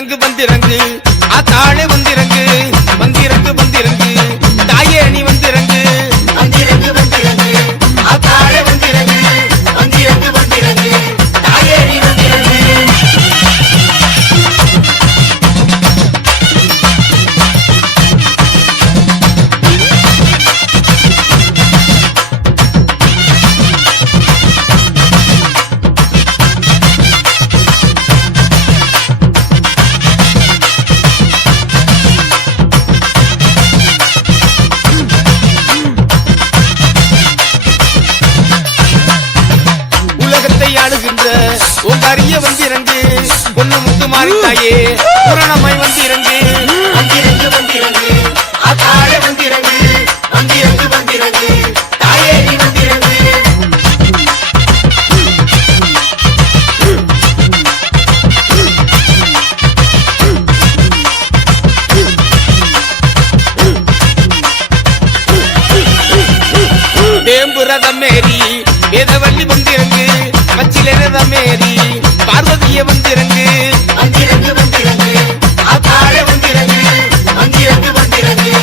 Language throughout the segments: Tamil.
வந்திறங்கு வந்திறங்கு ஆத்தாளே வந்திறங்கு வந்திறங்கு வந்திறங்கு தாயே நீ வந்திறங்கு வந்திறங்கு வந்திறங்கு ஆத்தாளே வந்திறங்கு வந்திறங்கு வந்திறங்கு தாயே நீ வந்திறங்கு ஓங்காரிய வந்திறங்கு பொண்ணு முத்து மாறித்தாயே புரணமாய் வந்திறங்கு வந்திறங்கு வந்திறங்கு ஆத்தாளே வந்திறங்கு வந்திறங்கு வந்திறங்கு தாயே நீ வந்திறங்கு தேம்புரதமேரி வேதவள்ளி வந்திறங்கு மச்சிலேரதமேரி பார்வதிய வந்திறங்கு வந்திறங்கு வந்திறங்கு ஆத்தாளே வந்திறங்கு வந்திறங்கு வந்திறங்கு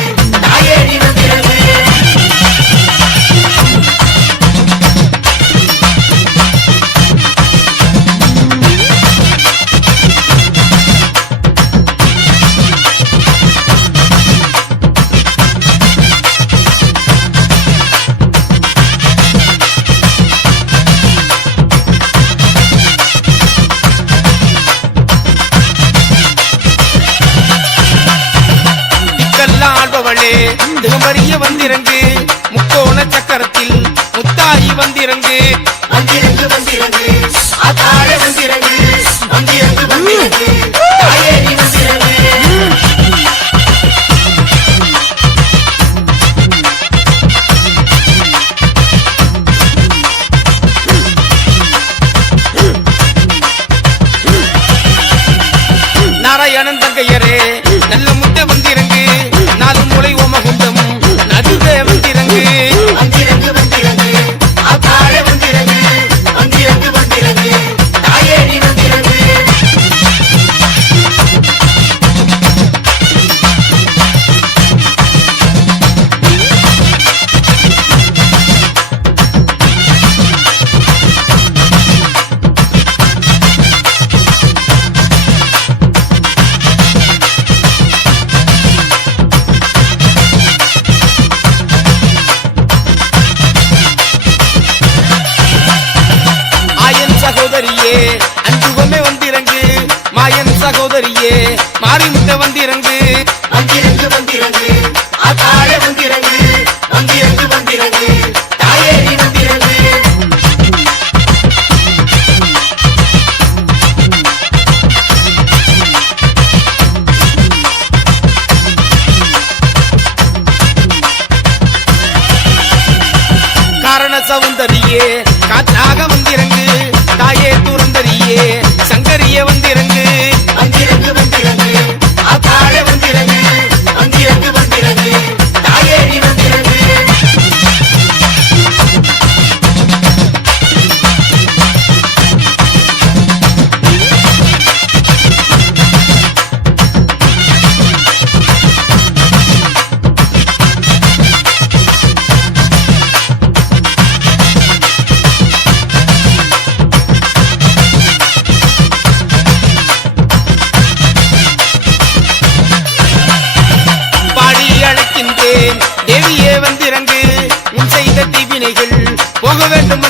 தாயே நீ வந்திறங்கு திகம்பரிய வந்திறங்கு முக்கோண சக்கரத்தில் முத்தாயி வந்திறங்கு வந்திறங்கு வந்திறங்கு ஆத்தாளே வந்திறங்கு வந்திறங்கு வந்திறங்கு தாயே நீ வந்திறங்கு நாராயணன் தங்கையரே நல்ல முட்டை வந்திறங்கு நாலு முளை ஓமகுண்டம் நடுவே வந்திறங்கு வந்திறங்கு வந்திறங்கு ஆத்தாளே வந்திறங்கு வந்திறங்கு வந்திறங்கு தாயே நீ வந்திறங்கு சகோதரியே அன்புவமே வந்திறங்கு மாயன் சகோதரியே மாறிமுட்ட வந்திறங்கு வந்திறங்கு வந்திறங்கு ஆத்தாளே வந்திறங்கு வந்திறங்கு வந்திறங்கு தாயே நீ வந்திறங்கு காரண சௌந்தரியே காற்றாக வந்திறங்கு தாயே துரந்தரியே சங்கரிய வந்திறங்கு வந்திறங்கு வந்திறங்கு ஆத்தாளே வந்திறங்கு வந்திறங்கு வந்திறங்கு தாயே நீ வந்திறங்கு தேவியே வந்திறங்கு முன் செய்த தீவினைகள் போக வேண்டும்